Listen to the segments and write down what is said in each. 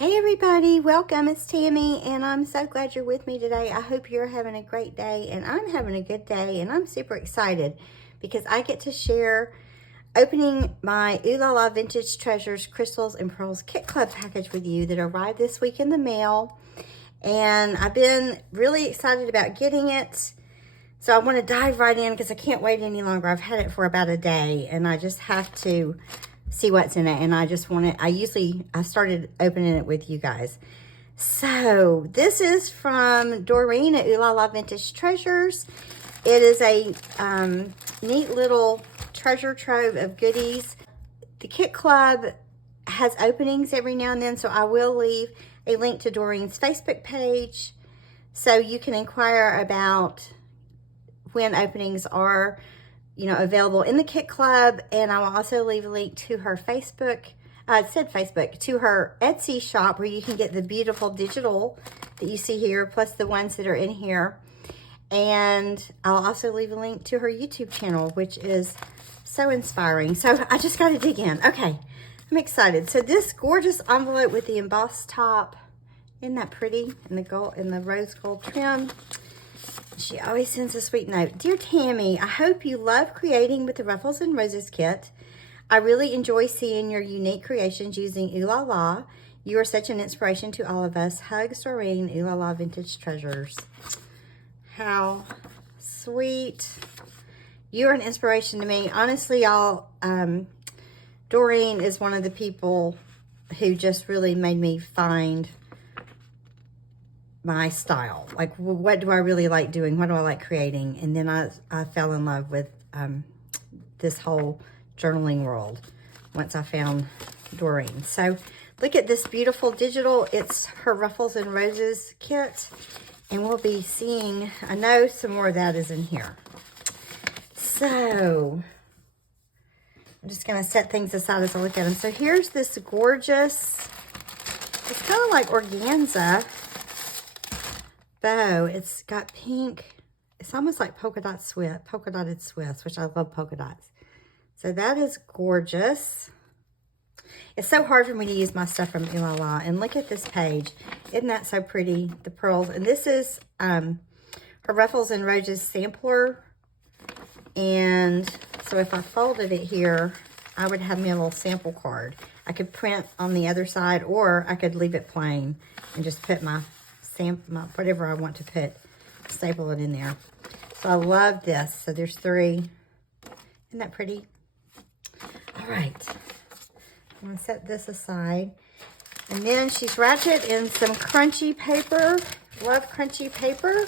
Hey everybody, welcome. It's Tammy and I'm so glad you're with me today. I hope you're having a great day and I'm having a good day and I'm super excited because I get to share opening my Oohlala Vintage Treasures Crystals and Pearls Kit Club package with you that arrived this week in the mail. And I've been really excited about getting it. So I want to dive right in because I can't wait any longer. I've had it for about a day and I just have to see what's in it, and I just want to, I started opening it with you guys. So this is from Doreen at Oohlala Vintage Treasures. It is a neat little treasure trove of goodies. The Kit Club has openings every now and then, so I will leave a link to Doreen's Facebook page so you can inquire about when openings are available in the Kit Club, and I will also leave a link to her Facebook, to her Etsy shop where you can get the beautiful digital that you see here, plus the ones that are in here. And I'll also leave a link to her YouTube channel, which is so inspiring. So I just got to dig in. Okay, I'm excited. So this gorgeous envelope with the embossed top, isn't that pretty? And the gold and the rose gold trim. She always sends a sweet note. Dear Tammy, I hope you love creating with the Ruffles and Roses kit. I really enjoy seeing your unique creations using Oohlala. You are such an inspiration to all of us. Hugs, Doreen, Oohlala Vintage Treasures. How sweet. You're an inspiration to me. Honestly, y'all, Doreen is one of the people who just really made me find my style. Like, what do I really like doing? What do I like creating? And then I fell in love with this whole journaling world once I found Doreen. So look at this beautiful digital. It's her Ruffles and Roses kit. And we'll be seeing, I know some more of that is in here. So I'm just going to set things aside as I look at them. So here's this gorgeous, it's kind of like organza bow. It's got pink. It's almost like polka dotted Swiss, which I love polka dots. So that is gorgeous. It's so hard for me to use my stuff from Oohlala. And look at this page. Isn't that so pretty? The pearls. And this is her Ruffles and Roses sampler. And so if I folded it here, I would have me a little sample card. I could print on the other side, or I could leave it plain and just put my whatever I want to put, staple it in there. So I love this. So there's 3. Isn't that pretty? All right. I'm going to set this aside. And then she's wrapped it in some crunchy paper. Love crunchy paper.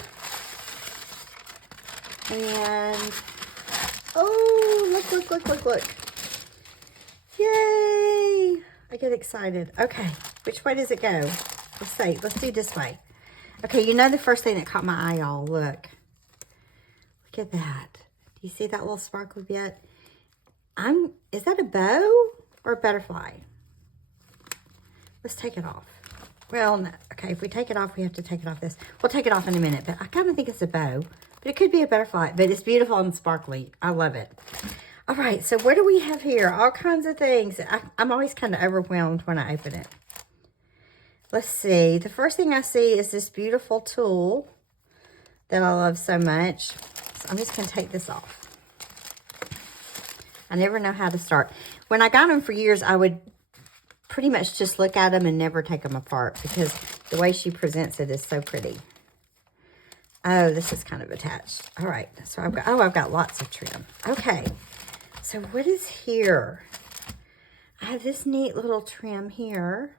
And, oh, look. Yay. I get excited. Okay. Which way does it go? Let's see. Let's do this way. Okay, the first thing that caught my eye, y'all, look. Look at that. Do you see that little sparkly bit? Is that a bow or a butterfly? Let's take it off. Well, no. Okay, if we take it off, we have to take it off this. We'll take it off in a minute, but I kind of think it's a bow. But it could be a butterfly, but it's beautiful and sparkly. I love it. All right, so what do we have here? All kinds of things. I'm always kind of overwhelmed when I open it. Let's see. The first thing I see is this beautiful tool that I love so much. So I'm just going to take this off. I never know how to start. When I got them for years, I would pretty much just look at them and never take them apart because the way she presents it is so pretty. Oh, this is kind of attached. All right. So I've got lots of trim. Okay. So what is here? I have this neat little trim here.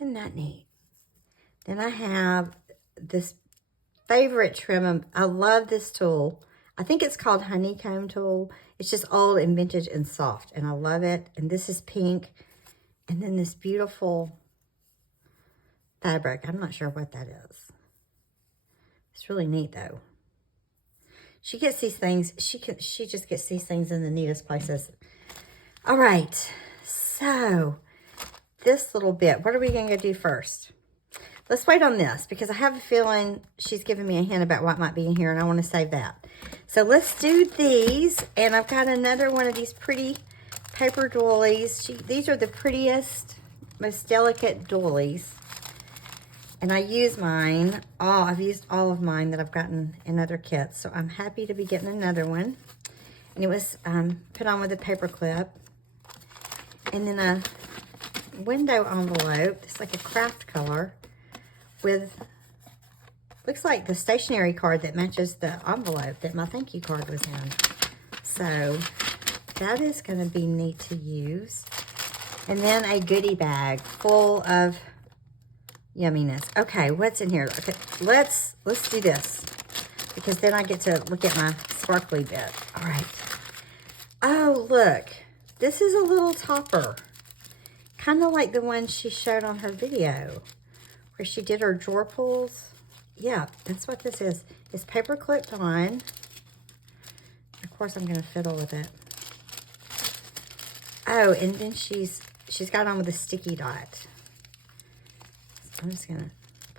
Isn't that neat? Then I have this favorite trim. I love this tool. I think it's called Honeycomb Tool. It's just old and vintage and soft, and I love it. And this is pink. And then this beautiful fabric. I'm not sure what that is. It's really neat, though. She gets these things. She just gets these things in the neatest places. All right. So this little bit, what are we going to do first? Let's wait on this because I have a feeling she's giving me a hint about what might be in here, and I want to save that. So let's do these, and I've got another one of these pretty paper doilies. These are the prettiest most delicate doilies. And I use mine, I've used all of mine that I've gotten in other kits. So I'm happy to be getting another one. And it was put on with a paper clip. And then a window envelope. It's like a craft color with, looks like the stationery card that matches the envelope that my thank you card was in. So that is going to be neat to use. And then a goodie bag full of yumminess. Okay, what's in here? Okay, let's do this, because then I get to look at my sparkly bit. All right. Oh, look. This is a little topper. Kind of like the one she showed on her video, where she did her drawer pulls. Yeah, that's what this is. It's paper clipped on. Of course, I'm going to fiddle with it. Oh, and then she's got on with a sticky dot. So I'm just going to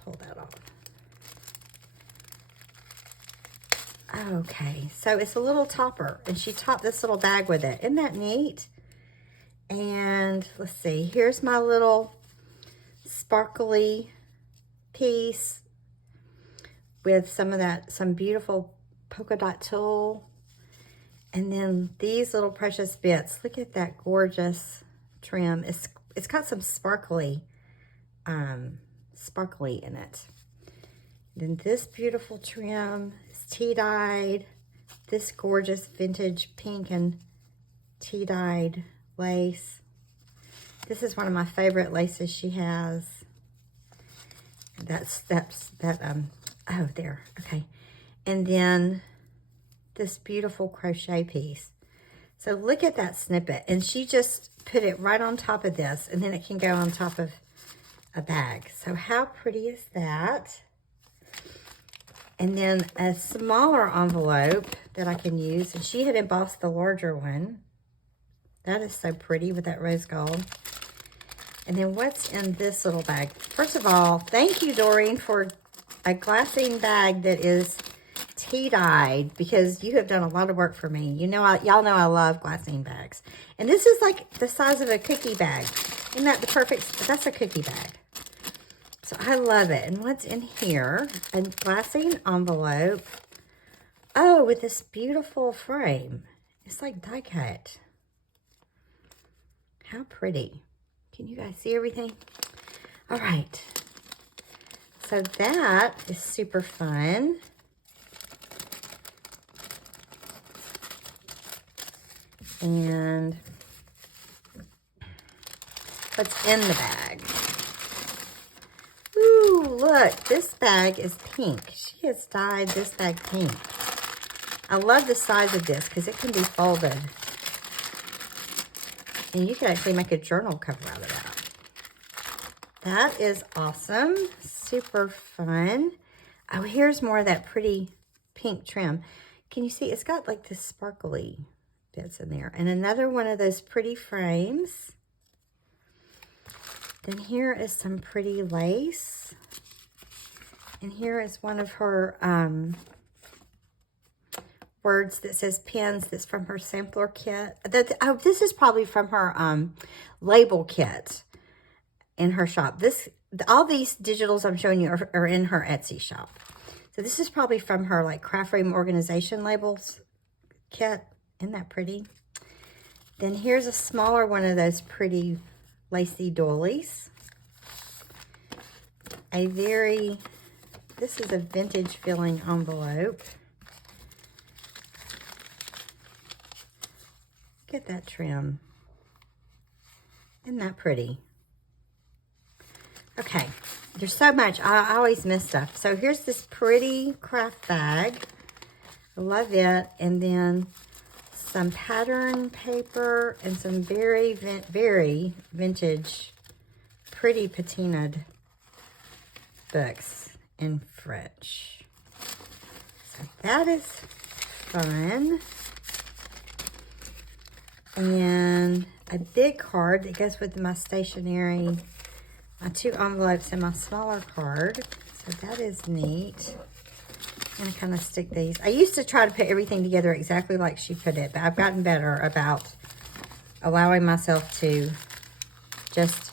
pull that off. Okay, so it's a little topper, and she topped this little bag with it. Isn't that neat? And let's see, here's my little sparkly piece with some beautiful polka dot tulle. And then these little precious bits. Look at that gorgeous trim. It's got some sparkly in it. Then this beautiful trim is tea-dyed. This gorgeous vintage pink and tea-dyed lace. This is one of my favorite laces she has. Oh, there. Okay. And then this beautiful crochet piece. So look at that snippet. And she just put it right on top of this, and then it can go on top of a bag. So how pretty is that? And then a smaller envelope that I can use. And she had embossed the larger one. That is so pretty with that rose gold. And then what's in this little bag? First of all, thank you, Doreen, for a glassine bag that is tea-dyed, because you have done a lot of work for me. You know, y'all know I love glassine bags. And this is like the size of a cookie bag. Isn't that the perfect? That's a cookie bag. So I love it. And what's in here? A glassine envelope. Oh, with this beautiful frame. It's like die cut. How pretty. Can you guys see everything? All right. So that is super fun. And what's in the bag? Ooh, look, this bag is pink. She has dyed this bag pink. I love the size of this because it can be folded. And you can actually make a journal cover out of that. That is awesome. Super fun. Oh, here's more of that pretty pink trim. Can you see? It's got like this sparkly bits in there. And another one of those pretty frames. Then here is some pretty lace. And here is one of her words that says pins, that's from her sampler kit. This is probably from her label kit in her shop. All these digitals I'm showing you are in her Etsy shop. So this is probably from her like craft frame organization labels kit. Isn't that pretty? Then here's a smaller one of those pretty lacy doilies. This is a vintage filling envelope. Look at that trim. Isn't that pretty? Okay, there's so much. I always miss stuff. So here's this pretty craft bag. I love it. And then some pattern paper and some very vintage, pretty patinaed books in French. So that is fun. And a big card that goes with my stationery, my 2 envelopes and my smaller card. So that is neat. I'm going to kind of stick these. I used to try to put everything together exactly like she put it, but I've gotten better about allowing myself to just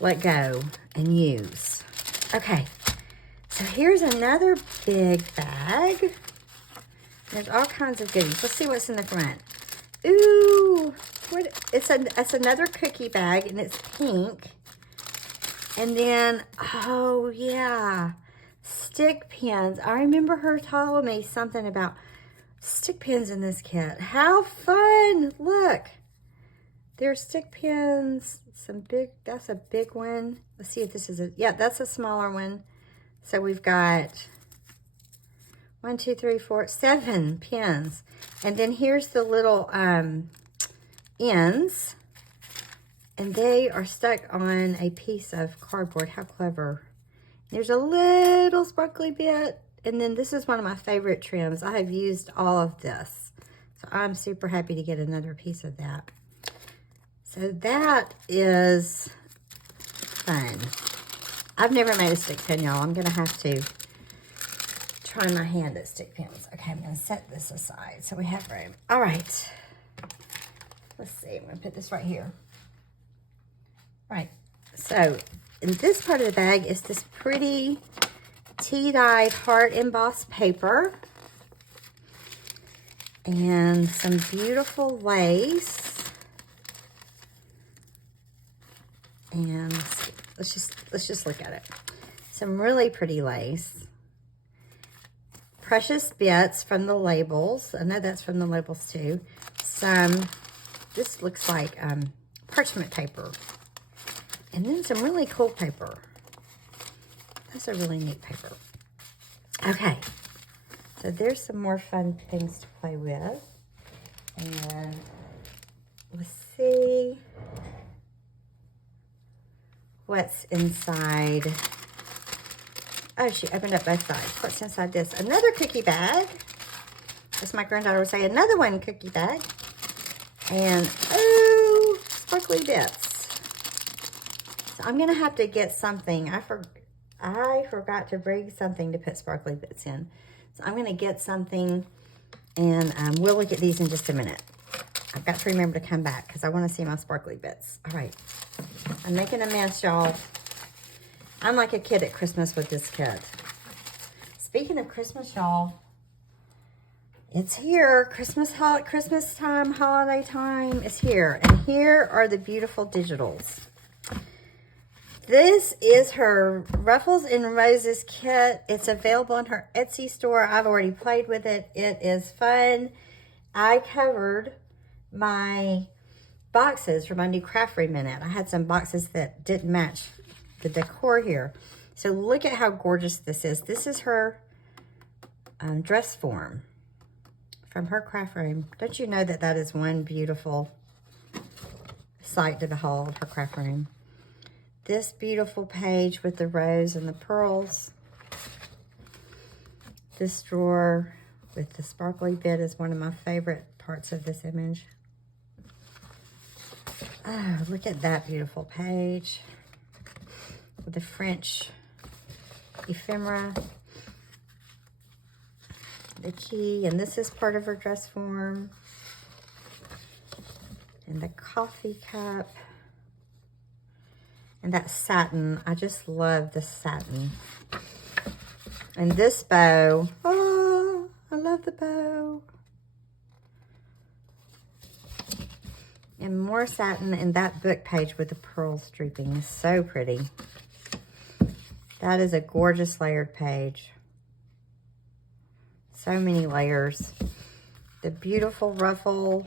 let go and use. Okay, so here's another big bag. There's all kinds of goodies. Let's see what's in the front. Ooh, it's another cookie bag, and it's pink. And then, oh yeah, stick pins. I remember her telling me something about stick pins in this kit. How fun! Look, there's stick pins. That's a big one. Let's see if this is yeah, that's a smaller one. So we've got 1, 2, 3, 4, 7 pins. And then here's the little ends. And they are stuck on a piece of cardboard. How clever. There's a little sparkly bit. And then this is one of my favorite trims. I have used all of this. So I'm super happy to get another piece of that. So that is fun. I've never made a stick pin, y'all. I'm going to have to try my hand at stick pins. Okay, I'm going to set this aside so we have room. All right. Let's see. I'm going to put this right here. Right. So in this part of the bag is this pretty tea-dyed heart embossed paper. And some beautiful lace. And let's just look at it. Some really pretty lace. Precious bits from the labels. I know that's from the labels too. This looks like parchment paper. And then some really cool paper. That's a really neat paper. Okay. So there's some more fun things to play with. And let's see what's inside. Oh, she opened up both sides. What's inside this? Another cookie bag. As my granddaughter would say, another one cookie bag. And, oh, sparkly bits. So I'm going to have to get something. I forgot to bring something to put sparkly bits in. So I'm going to get something, and we'll look at these in just a minute. I've got to remember to come back because I want to see my sparkly bits. All right. I'm making a mess, y'all. I'm like a kid at Christmas with this kit. Speaking of Christmas, y'all, it's here. Christmas time, holiday time is here. And here are the beautiful digitals. This is her Ruffles and Roses kit. It's available in her Etsy store. I've already played with it. It is fun. I covered my boxes for my new craft room in it. I had some boxes that didn't match the decor here. So look at how gorgeous this is. This is her dress form from her craft room. Don't you know that that is one beautiful sight to behold, her craft room. This beautiful page with the rose and the pearls. This drawer with the sparkly bit is one of my favorite parts of this image. Oh, look at that beautiful page with the French ephemera, the key, and this is part of her dress form, and the coffee cup, and that satin. I just love the satin. And this bow, oh, I love the bow. And more satin, and that book page with the pearl streeping is so pretty. That is a gorgeous layered page. So many layers. The beautiful ruffle.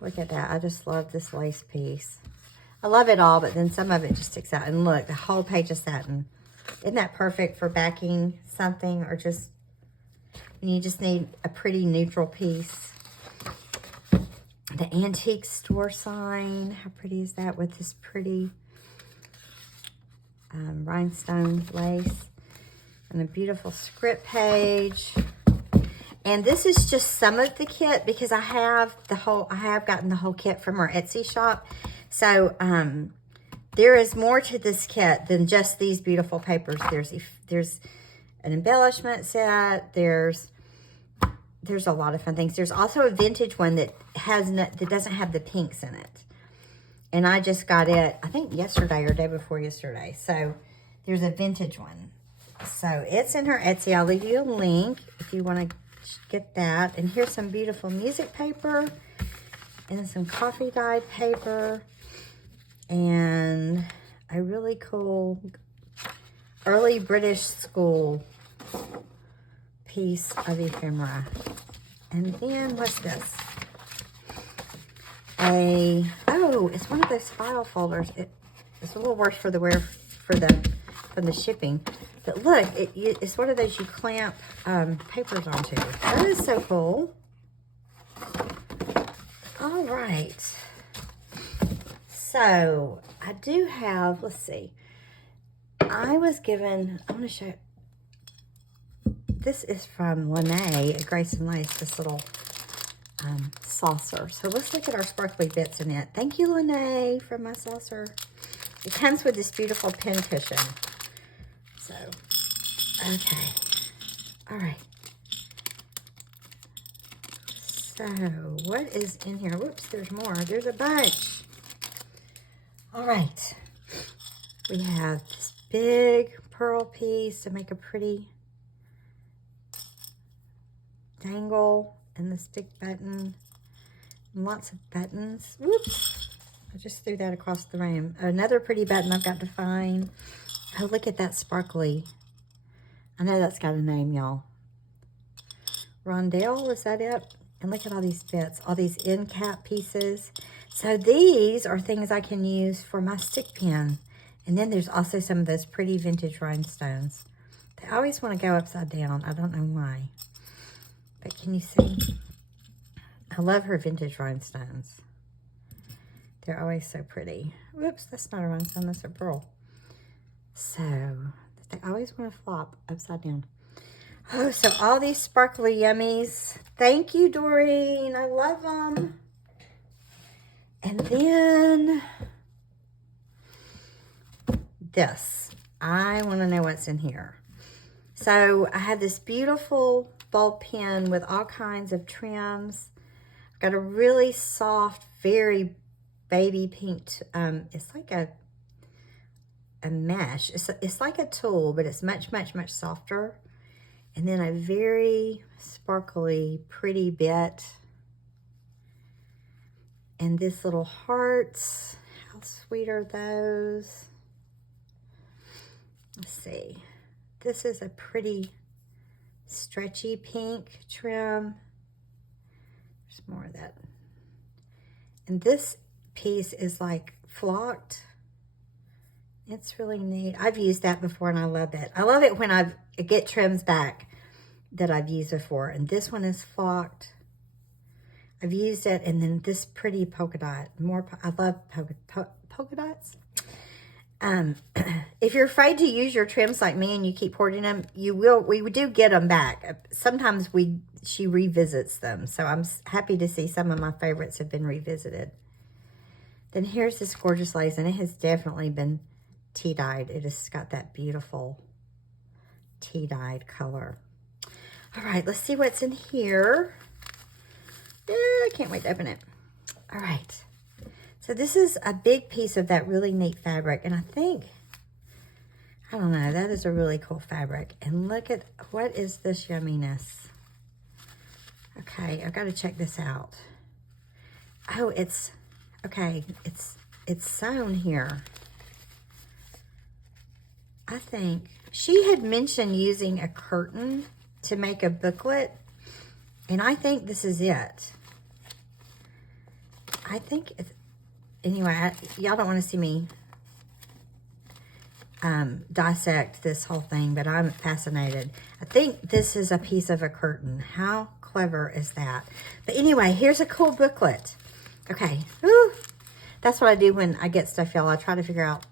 Look at that. I just love this lace piece. I love it all, but then some of it just sticks out. And look, the whole page of satin. Isn't that perfect for backing something, or just when you just need a pretty neutral piece? The antique store sign. How pretty is that with this pretty rhinestone lace? And a beautiful script page. And this is just some of the kit because I have gotten the whole kit from our Etsy shop. So there is more to this kit than just these beautiful papers. There's an embellishment set. There's a lot of fun things. There's also a vintage one that doesn't have the pinks in it. And I just got it, I think yesterday or day before yesterday. So there's a vintage one. So it's in her Etsy. I'll leave you a link if you want to get that. And here's some beautiful music paper and some coffee dyed paper and a really cool early British school piece of ephemera. And then what's this? Oh, it's one of those file folders. It's a little worse for the wear for the shipping. But look, it's one of those you clamp papers onto. That is so cool. All right. So I do have, let's see. I was given, I'm going to show you. This is from Lene at Grace and Lace, this little saucer. So let's look at our sparkly bits in it. Thank you, Lene, for my saucer. It comes with this beautiful pin cushion. So, okay. All right. So, what is in here? Whoops, there's more. There's a bunch. All right. We have this big pearl piece to make a pretty dangle, and this big button. And lots of buttons. Whoops. I just threw that across the room. Another pretty button I've got to find. Oh, look at that sparkly. I know that's got a name, y'all. Rondelle, is that it? And look at all these bits, all these end cap pieces. So these are things I can use for my stick pin. And then there's also some of those pretty vintage rhinestones. They always want to go upside down. I don't know why. But can you see? I love her vintage rhinestones. They're always so pretty. Whoops, that's not a rhinestone, that's a pearl. So, they always want to flop upside down. Oh, so all these sparkly yummies. Thank you, Doreen. I love them. And then this. I want to know what's in here. So I have this beautiful ball pen with all kinds of trims. I've got a really soft, very baby pink. It's like a mesh. It's like a tulle, but it's much, much, much softer. And then a very sparkly, pretty bit. And this little hearts. How sweet are those? Let's see. This is a pretty stretchy pink trim. There's more of that. And this piece is like flocked. It's really neat. I've used that before and I love it. I love it when I get trims back that I've used before. And this one is flocked. I've used it. And then this pretty polka dot. I love polka dots. If you're afraid to use your trims like me and you keep hoarding them, we do get them back. Sometimes she revisits them. So I'm happy to see some of my favorites have been revisited. Then here's this gorgeous lace, and it has definitely been tea-dyed. It has got that beautiful tea-dyed color. All right, let's see what's in here. I can't wait to open it. All right. So this is a big piece of that really neat fabric. And I don't know, that is a really cool fabric. And look at, what is this yumminess? Okay, I've got to check this out. Oh, it's sewn here. I think she had mentioned using a curtain to make a booklet. And I think this is it. I think it's, anyway, y'all don't want to see me dissect this whole thing, but I'm fascinated. I think this is a piece of a curtain. How clever is that? But anyway, here's a cool booklet. Okay. Whew. That's what I do when I get stuff, y'all. I try to figure out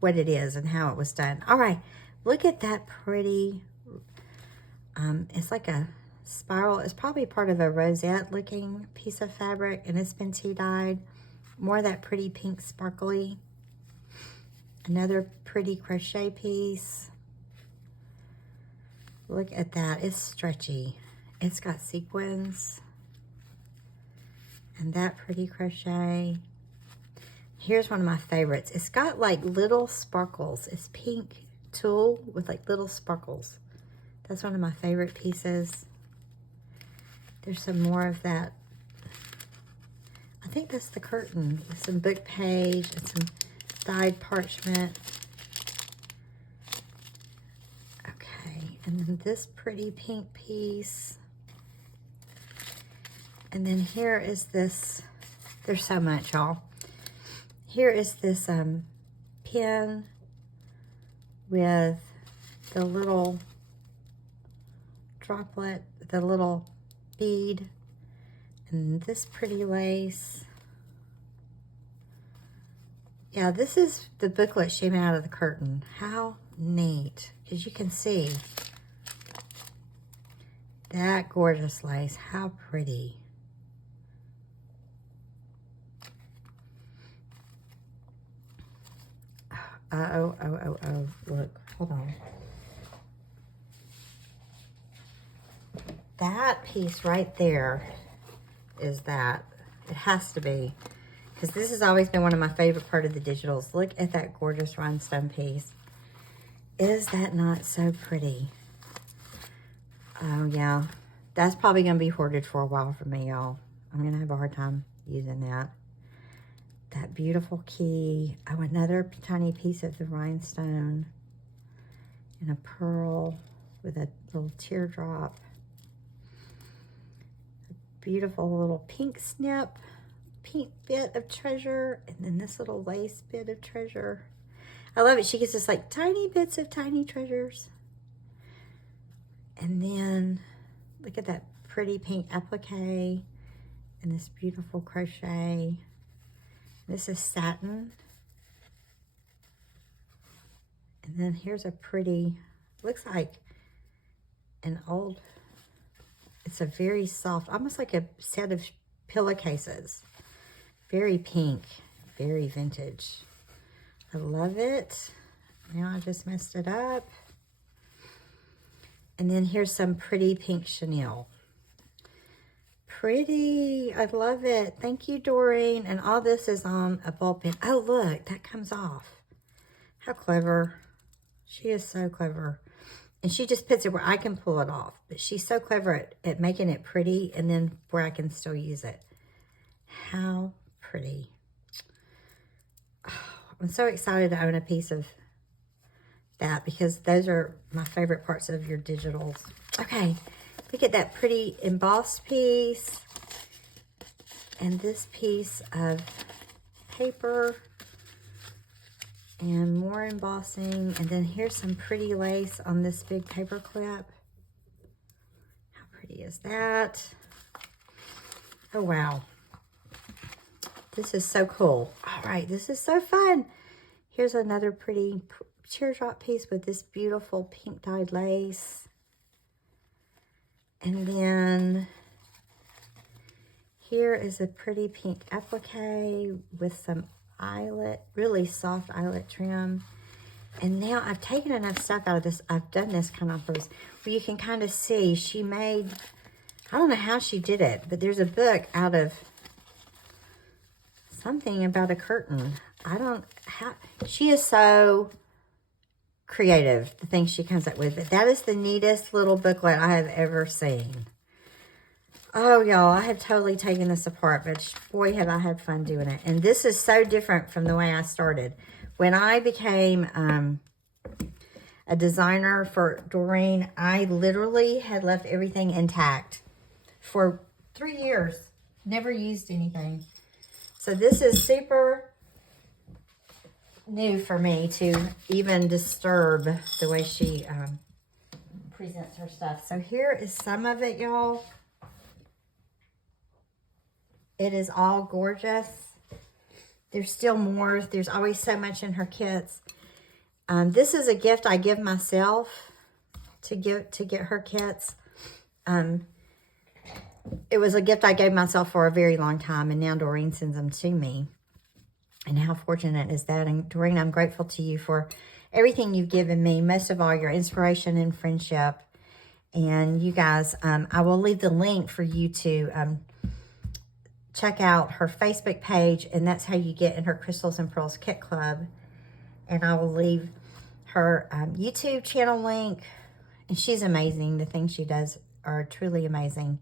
what it is and how it was done. All right. Look at that pretty, it's like a spiral. It's probably part of a rosette looking piece of fabric, and it's been tea dyed. More of that pretty pink sparkly. Another pretty crochet piece. Look at that. It's stretchy. It's got sequins. And that pretty crochet. Here's one of my favorites. It's got like little sparkles. It's pink tulle with like little sparkles. That's one of my favorite pieces. There's some more of that. I think that's the curtain. With some book page and some dyed parchment. Okay, and then this pretty pink piece. And then here is this, there's so much, y'all. Here is this pin with the little droplet, the little bead, and this pretty lace. Yeah, this is the booklet she made out of the curtain. How neat. As you can see, that gorgeous lace. How pretty. Oh, look, hold on. That piece right there is that. It has to be, because this has always been one of my favorite part of the digitals. Look at that gorgeous rhinestone piece. Is that not so pretty? Oh, yeah. That's probably going to be hoarded for a while for me, y'all. I'm going to have a hard time using that. That beautiful key. Oh, another tiny piece of the rhinestone. And a pearl with a little teardrop. A beautiful little pink snip. Pink bit of treasure. And then this little lace bit of treasure. I love it. She gives us like tiny bits of tiny treasures. And then look at that pretty pink applique. And this beautiful crochet. This is satin. And then here's a pretty, looks like an old, it's a very soft, almost like a set of pillowcases. Very pink, very vintage. I love it. Now I just messed it up. And then here's some pretty pink chenille. Pretty. I love it. Thank you, Doreen. And all this is on a ball pen. Oh, look, that comes off. How clever. She is so clever. And she just puts it where I can pull it off. But she's so clever at making it pretty and then where I can still use it. How pretty. Oh, I'm so excited to own a piece of that because those are my favorite parts of your digitals. Okay. Look at that pretty embossed piece and this piece of paper and more embossing. And then here's some pretty lace on this big paper clip. How pretty is that? Oh, wow. This is so cool. All right, this is so fun. Here's another pretty teardrop piece with this beautiful pink dyed lace. And then here is a pretty pink applique with some eyelet, really soft eyelet trim. And now I've taken enough stuff out of this. I've done this kind of on purpose where you can kind of see she made, I don't know how she did it, but there's a book out of something about a curtain. She is so creative, the things she comes up with. But that is the neatest little booklet I have ever seen. Oh, y'all, I have totally taken this apart, but boy, have I had fun doing it. And this is so different from the way I started. When I became a designer for Doreen, I literally had left everything intact for 3 years. Never used anything. So this is super new for me to even disturb the way she presents her stuff. So here is some of it, y'all. It is all gorgeous. There's still more. There's always so much in her kits. This is a gift I give myself to get her kits. It was a gift I gave myself for a very long time, and now Doreen sends them to me. And how fortunate is that? And Doreen, I'm grateful to you for everything you've given me, most of all your inspiration and friendship. And you guys, I will leave the link for you to check out her Facebook page, and that's how you get in her Crystals and Pearls Kit Club. And I will leave her YouTube channel link. And she's amazing. The things she does are truly amazing.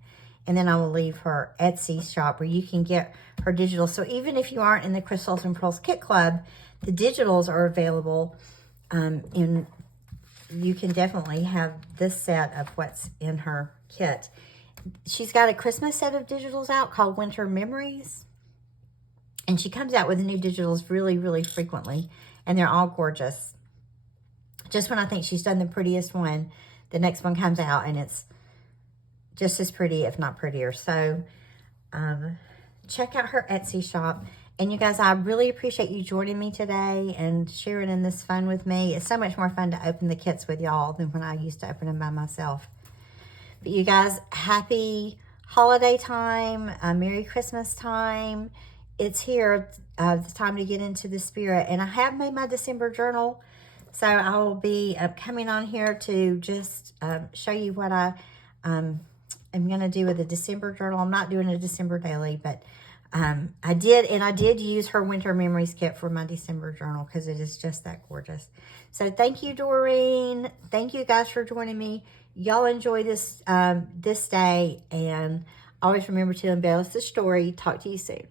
And then I will leave her Etsy shop where you can get her digitals. So even if you aren't in the Crystals and Pearls Kit Club, the digitals are available. And you can definitely have this set of what's in her kit. She's got a Christmas set of digitals out called Winter Memories. And she comes out with new digitals really, really frequently. And they're all gorgeous. Just when I think she's done the prettiest one, the next one comes out and it's just as pretty, if not prettier. So check out her Etsy shop. And you guys, I really appreciate you joining me today and sharing in this fun with me. It's so much more fun to open the kits with y'all than when I used to open them by myself. But you guys, happy holiday time, Merry Christmas time. It's here, the time to get into the spirit. And I have made my December journal. So I will be coming on here to just show you what I am going to do with the December journal. I'm not doing a December daily, but I did use her Winter Memories kit for my December journal because it is just that gorgeous. So thank you, Doreen. Thank you guys for joining me. Y'all enjoy this this day, and always remember to embellish the story. Talk to you soon.